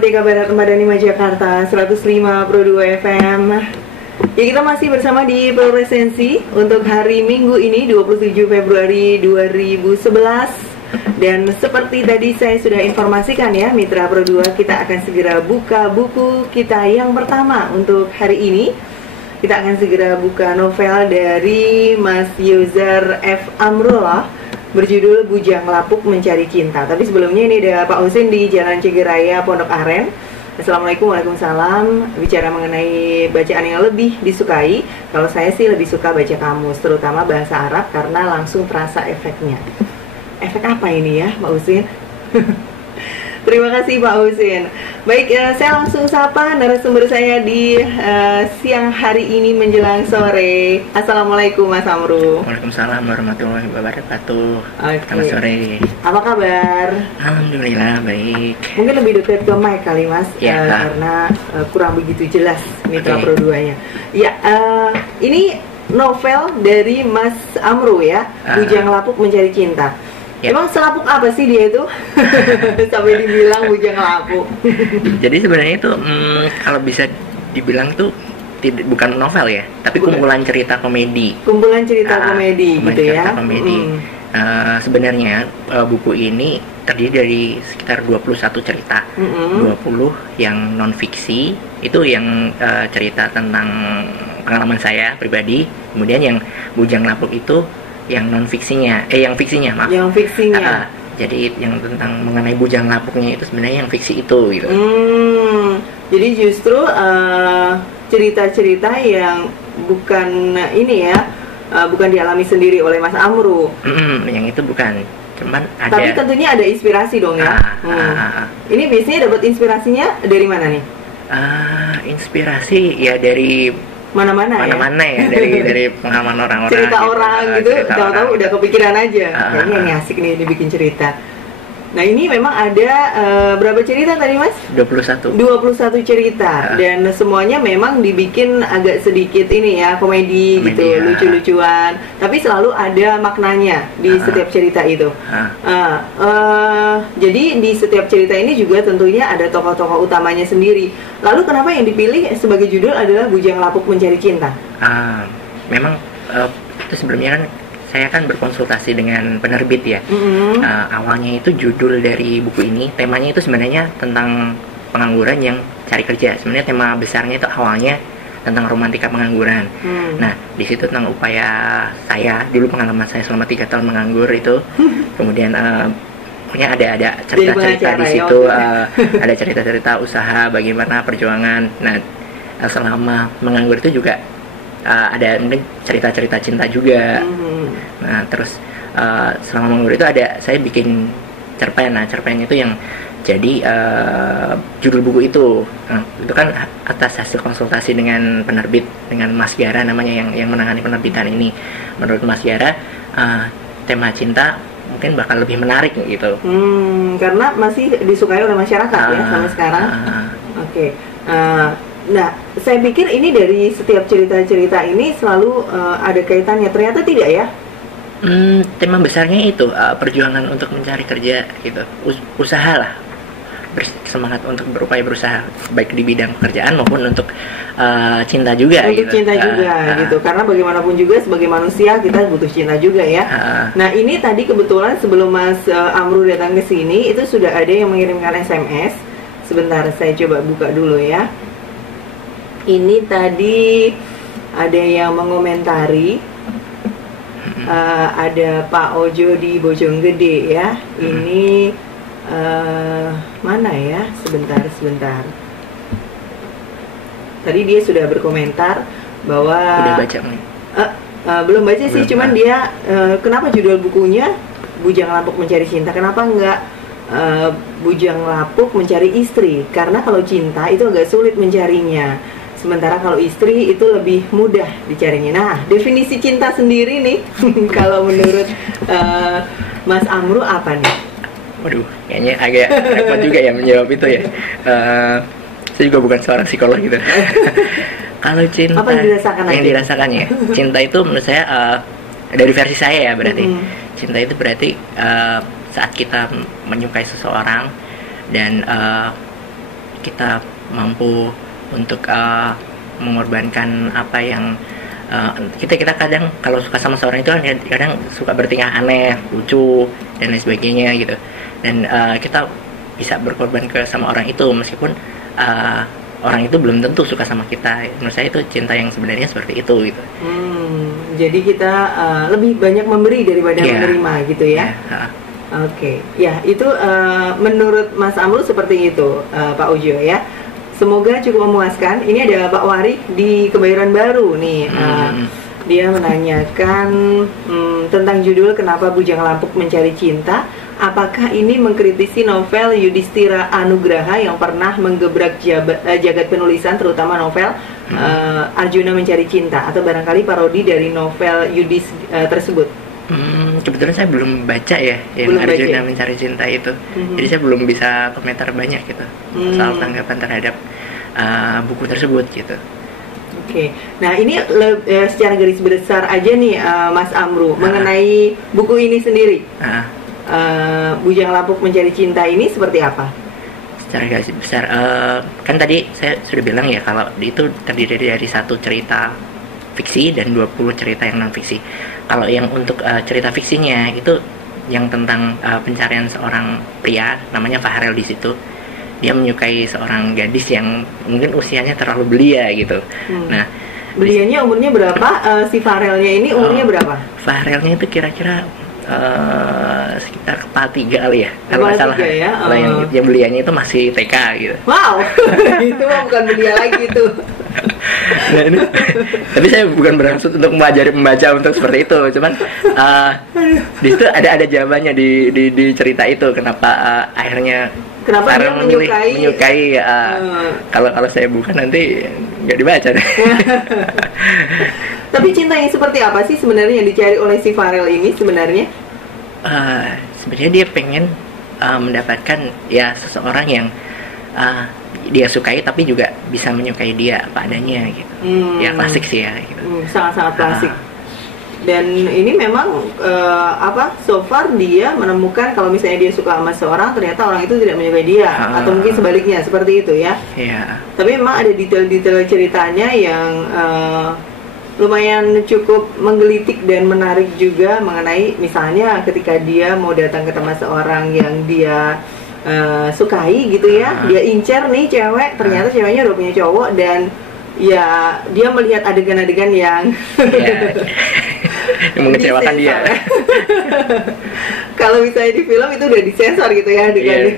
Merdeka Barat Madani Jakarta 105.2 FM. Ya, kita masih bersama di Resensi untuk hari Minggu ini 27 Februari 2011. Dan seperti tadi saya sudah informasikan ya, Mitra Pro 2, kita akan segera buka buku kita yang pertama untuk hari ini. Kita akan segera buka novel dari Mas Yozar F. Amrullah berjudul Bujang Lapuk Mencari Cinta. Tapi sebelumnya ini ada Pak Husin di Jalan Cigeraya, Pondok Aren. Assalamualaikum, waalaikumsalam. Bicara mengenai bacaan yang lebih disukai, kalau saya sih lebih suka baca kamus, terutama bahasa Arab karena langsung terasa efeknya. Efek apa ini ya, Pak Husin? Terima kasih Pak Husin. Baik, saya langsung sapa narasumber saya di siang hari ini menjelang sore. Assalamualaikum Mas Amru. Waalaikumsalam warahmatullahi wabarakatuh. Selamat sore. Apa kabar? Alhamdulillah baik. Mungkin lebih dekat ke mic kali Mas, ya, karena kurang begitu jelas Mitra Pro 2-nya. Ya, ini novel dari Mas Amru ya, Bujang Lapuk Mencari Cinta. Ya. Emang selapuk apa sih dia itu? Sampai dibilang bujang lapuk. Jadi sebenarnya itu kalau bisa dibilang tuh bukan novel ya, tapi kumpulan cerita komedi. Kumpulan cerita komedi gitu cerita ya. Komedi. Sebenarnya buku ini terdiri dari sekitar 21 cerita. 20 yang non fiksi, itu yang cerita tentang pengalaman saya pribadi. Kemudian yang Bujang Lapuk itu yang non fiksinya, yang fiksinya maaf. Yang fiksinya. Jadi yang tentang mengenai bujang lapuknya itu sebenarnya yang fiksi itu gitu. Jadi justru cerita-cerita yang bukan ini ya, bukan dialami sendiri oleh Mas Amru. Yang itu bukan. Cuman ada. Tapi tentunya ada inspirasi dong ya. Ini biasanya dapat inspirasinya dari mana nih? Inspirasi ya dari mana-mana ya dari pengalaman orang-orang, cerita gitu, orang gitu, tahu-tahu udah kepikiran aja kayaknya ini asik nih dibikin cerita. Nah ini memang ada berapa cerita tadi Mas? 21 cerita. Dan semuanya memang dibikin agak sedikit ini ya, komedi gitu, lucu-lucuan. Tapi selalu ada maknanya di setiap cerita itu. Jadi di setiap cerita ini juga tentunya ada tokoh-tokoh utamanya sendiri. Lalu kenapa yang dipilih sebagai judul adalah Bujang Lapuk Mencari Cinta? Memang itu sebelumnya kan saya kan berkonsultasi dengan penerbit ya. Awalnya itu judul dari buku ini, temanya itu sebenarnya tentang pengangguran yang cari kerja. Sebenarnya tema besarnya itu awalnya tentang romantika pengangguran. Nah, di situ tentang upaya saya, dulu pengalaman saya selama 3 tahun menganggur itu. Kemudian pokoknya ada cerita-cerita di situ, ada cerita-cerita usaha, bagaimana perjuangan. Nah, selama menganggur itu juga ada mungkin cerita-cerita cinta juga. Nah terus selama menganggur itu ada saya bikin cerpen. Nah cerpen itu yang jadi judul buku itu. Nah, itu kan atas hasil konsultasi dengan penerbit, dengan Mas Gara namanya yang menangani penerbitan ini. Menurut Mas Gara tema cinta mungkin bakal lebih menarik gitu. Karena masih disukai oleh masyarakat ya sampai sekarang. Oke. Nah, saya pikir ini dari setiap cerita-cerita ini selalu ada kaitannya. Ternyata tidak ya? Tema besarnya itu perjuangan untuk mencari kerja gitu. Usaha lah. Semangat untuk berupaya berusaha baik di bidang pekerjaan maupun untuk cinta juga. Untuk cinta juga gitu. Karena bagaimanapun juga sebagai manusia kita butuh cinta juga ya. Nah, ini tadi kebetulan sebelum Mas Amru datang ke sini itu sudah ada yang mengirimkan SMS. Sebentar saya coba buka dulu ya. Ini tadi ada yang mengomentari, ada Pak Ojo di Bojonggede ya. Ini mana ya? Sebentar. Tadi dia sudah berkomentar bahwa udah baca nih? Belum baca sih, cuman dia kenapa judul bukunya Bujang Lapuk Mencari Cinta? Kenapa enggak Bujang Lapuk Mencari Istri? Karena kalau cinta itu agak sulit mencarinya. Sementara kalau istri itu lebih mudah dicarinya. Nah, definisi cinta sendiri nih, kalau menurut Mas Amru apa nih? Waduh, kayaknya agak repot juga ya menjawab itu ya. Saya juga bukan seorang psikolog gitu. Kalau cinta, apa yang dirasakannya? Cinta itu menurut saya dari versi saya ya berarti. Cinta itu berarti saat kita menyukai seseorang dan kita mampu untuk mengorbankan apa yang kita kadang kalau suka sama seorang itu kan kadang suka bertingkah aneh, lucu dan lain sebagainya gitu, dan kita bisa berkorban ke sama orang itu meskipun orang itu belum tentu suka sama kita. Menurut saya itu cinta yang sebenarnya seperti itu gitu. Jadi kita lebih banyak memberi daripada menerima gitu ya. Oke. Ya, itu menurut Mas Amru seperti itu, Pak Ujo ya. Semoga cukup memuaskan. Ini ada Pak Wari di Kebayoran Baru nih. Dia menanyakan tentang judul Kenapa Bujang Lapuk Mencari Cinta. Apakah ini mengkritisi novel Yudhistira Anugraha yang pernah menggebrak jagat penulisan, terutama novel Arjuna Mencari Cinta, atau barangkali parodi dari novel tersebut? Kebetulan saya belum baca ya yang Arjuna Mencari Cinta itu, jadi saya belum bisa komentar banyak gitu soal tanggapan terhadap buku tersebut gitu. Oke. Nah ini secara garis besar aja nih Mas Amru mengenai buku ini sendiri. Bujang Lapuk Mencari Cinta ini seperti apa? Secara garis besar, kan tadi saya sudah bilang ya kalau itu terdiri dari satu cerita fiksi dan 20 cerita yang non fiksi. Kalau yang untuk cerita fiksinya itu yang tentang pencarian seorang pria namanya Fahrel di situ. Dia menyukai seorang gadis yang mungkin usianya terlalu belia gitu. Nah, belianya umurnya berapa? Si Fahrelnya ini umurnya berapa? Fahrelnya itu kira-kira sekitar kepala 3 kali ya, kalau nggak salah ya? Kalau yang belianya itu masih TK gitu. Wow. Itu bukan belia lagi tuh. Nah ini, tapi saya bukan bermaksud untuk mengajari pembaca untuk seperti itu, cuman di situ ada jawabannya di cerita itu kenapa akhirnya dia menyukai kalau saya bukan nanti nggak dibaca deh. Tapi cinta yang seperti apa sih sebenarnya yang dicari oleh si Fahrel ini sebenarnya? Sebenarnya dia pengen mendapatkan ya seseorang yang dia sukai tapi juga bisa menyukai dia apa adanya gitu. Ya klasik sih ya gitu. Sangat-sangat klasik. Dan ini memang so far dia menemukan kalau misalnya dia suka sama seorang, ternyata orang itu tidak menyukai dia, atau mungkin sebaliknya seperti itu ya. Tapi memang ada detail-detail ceritanya yang lumayan cukup menggelitik dan menarik juga, mengenai misalnya ketika dia mau datang ke tempat seorang yang dia sukai gitu ya, dia incer nih cewek, ternyata ceweknya udah punya cowok, dan ya dia melihat adegan-adegan yang yang mengecewakan dia. Kalau misalnya di film itu udah disensor gitu ya adegannya.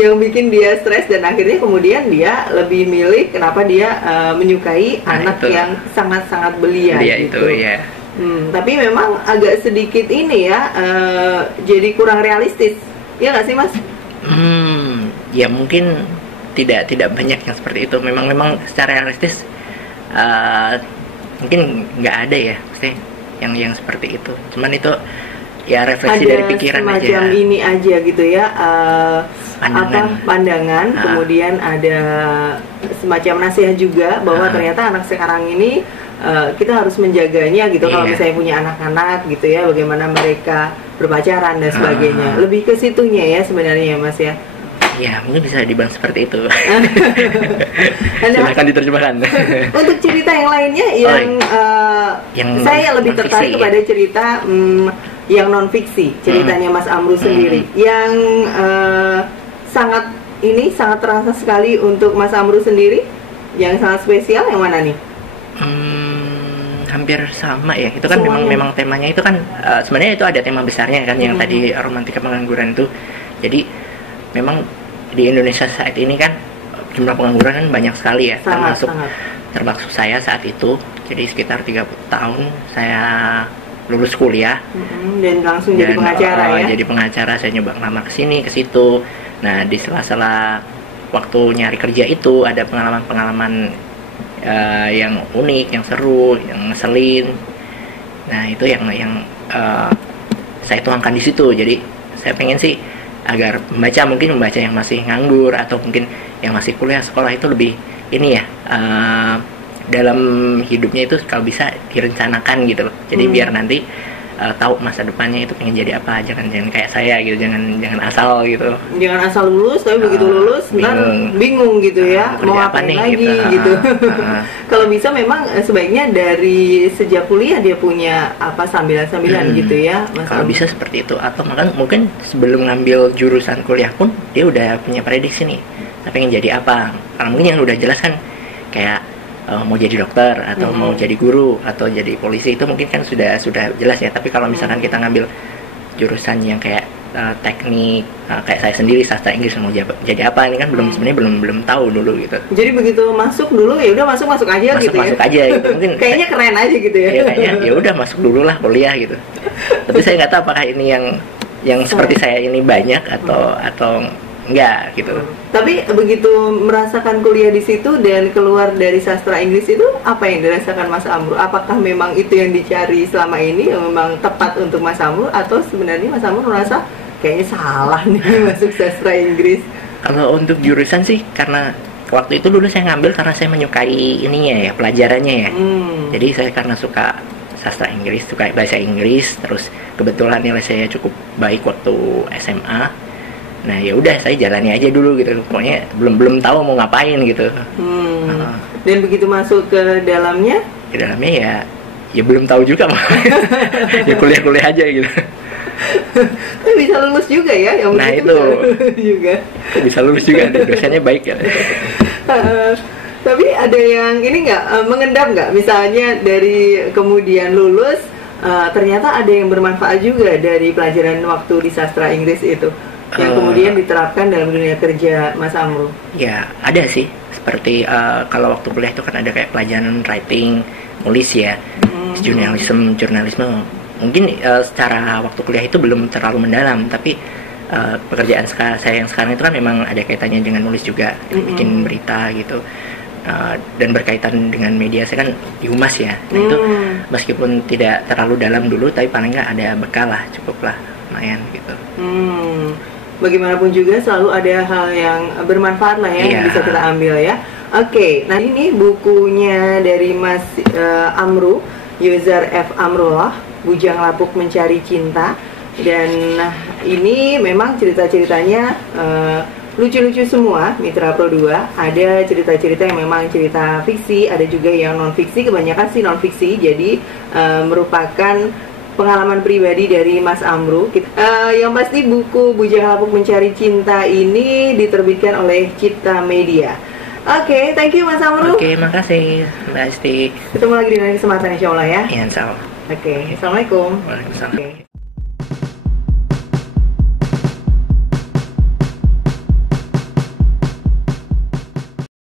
Yang bikin dia stres, dan akhirnya kemudian dia lebih milih kenapa dia menyukai anak itu, yang sangat-sangat belia gitu. Tapi memang agak sedikit ini ya, jadi kurang realistis. Iya nggak sih Mas? Ya mungkin tidak banyak yang seperti itu. Memang secara realistis mungkin nggak ada ya, sih yang seperti itu. Cuman itu ya refleksi ada dari pikiran aja. Ada semacam ini aja gitu ya, pandangan. Kemudian ada semacam nasihat juga bahwa ternyata anak sekarang ini kita harus menjaganya gitu. Kalau misalnya punya anak-anak gitu ya, bagaimana mereka berpacaran dan sebagainya. Lebih ke situnya ya sebenarnya ya Mas ya. Ya mungkin bisa dibahas seperti itu. Silahkan diterjemahkan. Untuk cerita yang lainnya yang saya lebih tertarik kepada cerita yang non fiksi, ceritanya Mas Amru sendiri, yang sangat terasa sekali untuk Mas Amru sendiri, yang sangat spesial yang mana nih? Hampir sama ya, itu kan memang temanya itu kan sebenarnya itu ada tema besarnya kan, yang tadi romantika pengangguran itu. Jadi memang di Indonesia saat ini kan jumlah pengangguran kan banyak sekali ya, termasuk saya saat itu. Jadi sekitar 30 tahun saya lulus kuliah dan langsung jadi pengacara ya. Jadi pengacara, saya nyoba ngelamar ke sini ke situ. Nah di sela-sela waktu nyari kerja itu ada pengalaman yang unik, yang seru, yang ngeselin. Nah itu yang saya tuangkan di situ. Jadi saya pengen sih agar membaca yang masih nganggur atau mungkin yang masih kuliah sekolah itu lebih ini ya, dalam hidupnya itu kalau bisa direncanakan gitu loh. Jadi biar nanti tahu masa depannya itu pengen jadi apa, jangan kayak saya gitu, jangan asal gitu. Jangan asal lulus tapi begitu lulus ntar bingung gitu ya, mau ngapain lagi gitu. Kalau bisa memang sebaiknya dari sejak kuliah dia punya apa sambilan gitu ya. Kalau bisa seperti itu, atau mungkin sebelum ngambil jurusan kuliah pun dia udah punya prediksi nih, saya pengen jadi apa. Karena mungkin yang udah jelas kan kayak mau jadi dokter atau mau jadi guru atau jadi polisi, itu mungkin kan sudah jelas ya. Tapi kalau misalkan kita ngambil jurusan yang kayak teknik, kayak saya sendiri sastra Inggris, mau jadi apa, ini kan sebenarnya belum tahu dulu gitu. Jadi begitu masuk dulu ya udah masuk aja gitu ya. Masuk aja gitu. Mungkin kayaknya keren aja gitu ya. Ya kayaknya ya udah masuk dulu lah kuliah gitu. Tapi saya nggak tahu apakah ini yang seperti saya ini banyak atau enggak gitu. Tapi begitu merasakan kuliah di situ dan keluar dari sastra Inggris itu, apa yang dirasakan Mas Amru? Apakah memang itu yang dicari selama ini, yang memang tepat untuk Mas Amru, atau sebenarnya Mas Amru merasa kayaknya salah nih masuk sastra Inggris? Kalau untuk jurusan sih, karena waktu itu dulu saya ngambil karena saya menyukai ininya ya, pelajarannya ya. Jadi saya karena suka sastra Inggris, suka bahasa Inggris, terus kebetulan nilai saya cukup baik waktu SMA. Nah ya udah saya jalani aja dulu gitu, pokoknya belum tahu mau ngapain gitu. Dan begitu masuk ke dalamnya ya belum tahu juga ya kuliah aja gitu. Tapi bisa lulus juga ya, yang nah itu juga bisa lulus juga, dosennya baik ya. Tapi ada yang ini nggak, mengendap nggak, misalnya dari kemudian lulus ternyata ada yang bermanfaat juga dari pelajaran waktu di sastra Inggris itu, yang kemudian diterapkan dalam dunia kerja Mas Amru? Ya ada sih, seperti kalau waktu kuliah itu kan ada kayak pelajaran writing, nulis ya, jurnalisme. Mungkin secara waktu kuliah itu belum terlalu mendalam, tapi pekerjaan saya yang sekarang itu kan memang ada kaitannya dengan nulis juga, bikin berita gitu. Dan berkaitan dengan media, saya kan di humas ya. Nah itu meskipun tidak terlalu dalam dulu, tapi paling nggak ada bekal lah, cukup lah, lumayan gitu. Bagaimanapun juga selalu ada hal yang bermanfaat lah ya, yang bisa kita ambil ya. Oke, nah ini bukunya dari Mas Amru, Yozar F. Amrullah, Bujang Lapuk Mencari Cinta. Dan ini memang cerita-ceritanya lucu-lucu semua, Mitra Pro 2. Ada cerita-cerita yang memang cerita fiksi, ada juga yang non-fiksi, kebanyakan sih non-fiksi. Jadi merupakan pengalaman pribadi dari Mas Amru. Yang pasti buku Bujang Lapuk Mencari Cinta ini diterbitkan oleh Cipta Media. Oke, thank you Mas Amru. Oke, makasih Mbak Asti. Ketemu lagi di lain kesempatan insya Allah ya. Iya, insya Allah. Oke, Assalamualaikum. Waalaikumsalam.